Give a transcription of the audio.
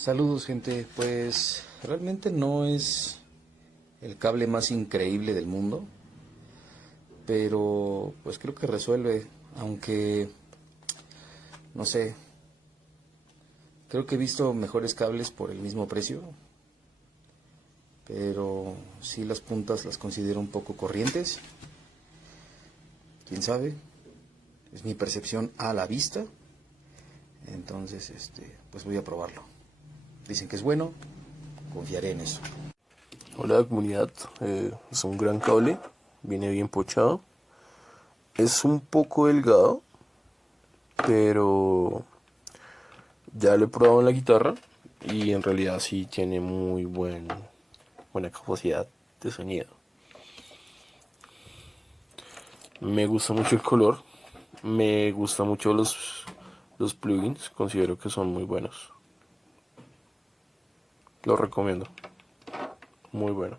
Saludos, gente. Pues realmente no es el cable más increíble del mundo, pero pues creo que resuelve, aunque no sé, creo que he visto mejores cables por el mismo precio, pero sí las puntas las considero un poco corrientes. Quién sabe, es mi percepción a la vista. Entonces pues voy a probarlo. Dicen que es bueno, confiaré en eso. Hola comunidad, es un gran cable, viene bien pochado, es un poco delgado, pero ya lo he probado en la guitarra y en realidad sí tiene buena capacidad de sonido. Me gusta mucho el color, me gusta mucho los plugins, considero que son muy buenos. Los recomiendo, muy bueno.